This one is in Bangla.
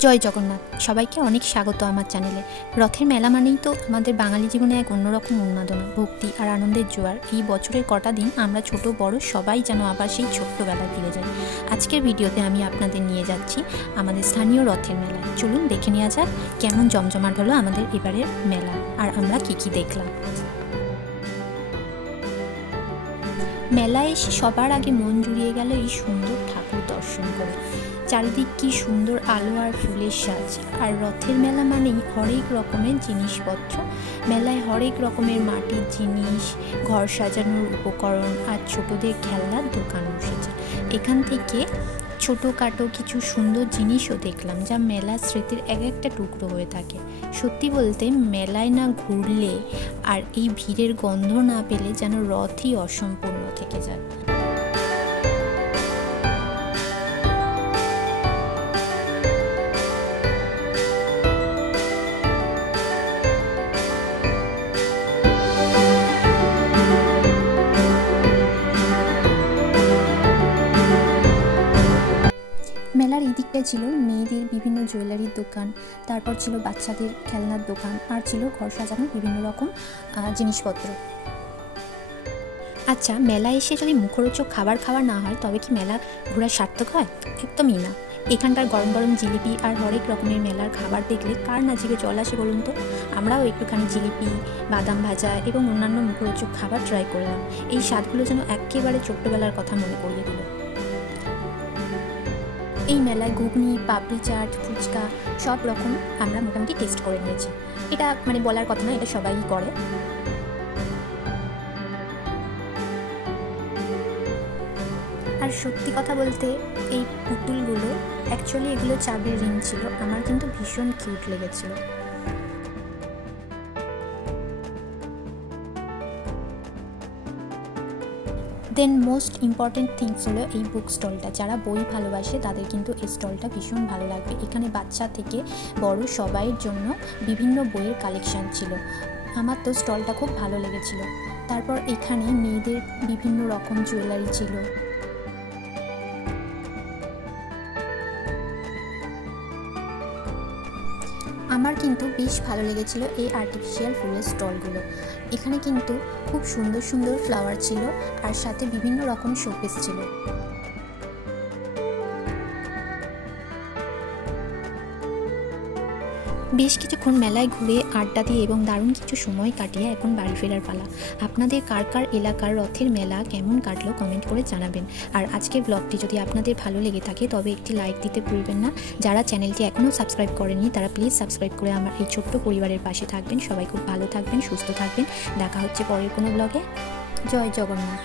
জয় জগন্নাথ। সবাইকে অনেক স্বাগত আমার চ্যানেলে। রথের মেলা মানেই তো আমাদের বাঙালি জীবনে এক অন্যরকম উন্মাদনা, ভক্তি আর আনন্দের জোয়ার। এই বছরের কটা দিন আমরা ছোট বড় সবাই যেন আবার সেই ছোট্টবেলায় ফিরে যাই। আজকের ভিডিওতে আমি আপনাদের নিয়ে যাচ্ছি আমাদের স্থানীয় রথের মেলায়। চলুন দেখে নেওয়া যাক কেমন জমজমাট হলো আমাদের এবারের মেলা আর আমরা কী দেখলাম। মেলায় এসে সবার আগে মন জুড়িয়ে গেল এই সুন্দর ঠাকুর দর্শন করে। চারিদিক কি সুন্দর আলো আর ফুলের সাজ। আর রথের মেলা মানেই হরেক রকমের জিনিসপত্র। মেলায় হরেক রকমের মাটির জিনিস, ঘর সাজানোর উপকরণ আর ছোটদের খেলনার দোকান বসেছে। এখান থেকে ছোটোখাটো কিছু সুন্দর জিনিসও দেখলাম, যা মেলার স্মৃতির এক একটা টুকরো হয়ে থাকে। সত্যি বলতে মেলায় না ঘুরলে আর এই ভিড়ের গন্ধ না পেলে যেন রথই অসম্পূর্ণ থেকে যায়। মেলার এই দিকটা ছিল মেয়েদের বিভিন্ন জুয়েলারির দোকান, তারপর ছিল বাচ্চাদের খেলনার দোকান, আর ছিল ঘর সাজানোর বিভিন্ন রকম জিনিসপত্র। আচ্ছা, মেলায় এসে যদি মুখরোচক খাবার খাওয়া না হয় তবে কি মেলা ঘোরা সার্থক হয়? একদমই না। এখানকার গরম গরম জিলিপি আর হরেক রকমের মেলার খাবার দেখলে কার না জিভে জল আসে বলুন তো। আমরাও একটুখানি জিলিপি, বাদাম ভাজা এবং অন্যান্য মুখরোচক খাবার ট্রাই করলাম। এই স্বাদগুলো যেন একেবারে ছোট্টবেলার কথা মনে করিয়ে দিল। এই মেলায় ঘুগনি, পাপড়ি চাট, ফুচকা সব রকম আমরা মোটামুটি টেস্ট করে নিয়েছি। এটা বলার কথা না, এটা সবাই করে। আর সত্যি কথা বলতে এই পুতুলগুলো অ্যাকচুয়ালি এগুলো চাঁদের রিং ছিল। আমার কিন্তু ভীষণ কিউট লেগেছিল। দেন মোস্ট ইম্পর্টেন্ট থিংস হলো এই বুক স্টলটা। যারা বই ভালোবাসে তাদের কিন্তু এই স্টলটা ভীষণ ভালো লাগবে। এখানে বাচ্চা থেকে বড় সবাইয়ের জন্য বিভিন্ন বইয়ের কালেকশান ছিল। আমার তো স্টলটা খুব ভালো লেগেছিল। তারপর এখানে মেয়েদের বিভিন্ন রকম জুয়েলারি ছিল। আমার কিন্তু বেশ ভালো লেগেছিল এই আর্টিফিশিয়াল ফুলের স্টলগুলো। এখানে কিন্তু খুব সুন্দর সুন্দর ফ্লাওয়ার ছিল আর সাথে বিভিন্ন রকম শোপিস ছিল। বেশ কিছুক্ষণ মেলায় ঘুরে আড্ডা দিয়ে এবং দারুণ কিছু সময় কাটিয়ে এখন বাড়ি ফেরার পালা। আপনাদের কার কার এলাকার রথের মেলা কেমন কাটলো কমেন্ট করে জানাবেন। আর আজকের ব্লগটি যদি আপনাদের ভালো লেগে থাকে তবে একটি লাইক দিতে ভুলবেন না। যারা চ্যানেলটি এখনও সাবস্ক্রাইব করেননি তারা প্লিজ সাবস্ক্রাইব করে আমার এই ছোট্ট পরিবারের পাশে থাকবেন। সবাই খুব ভালো থাকবেন, সুস্থ থাকবেন। দেখা হচ্ছে পরের কোনো ব্লগে। জয় জগন্নাথ।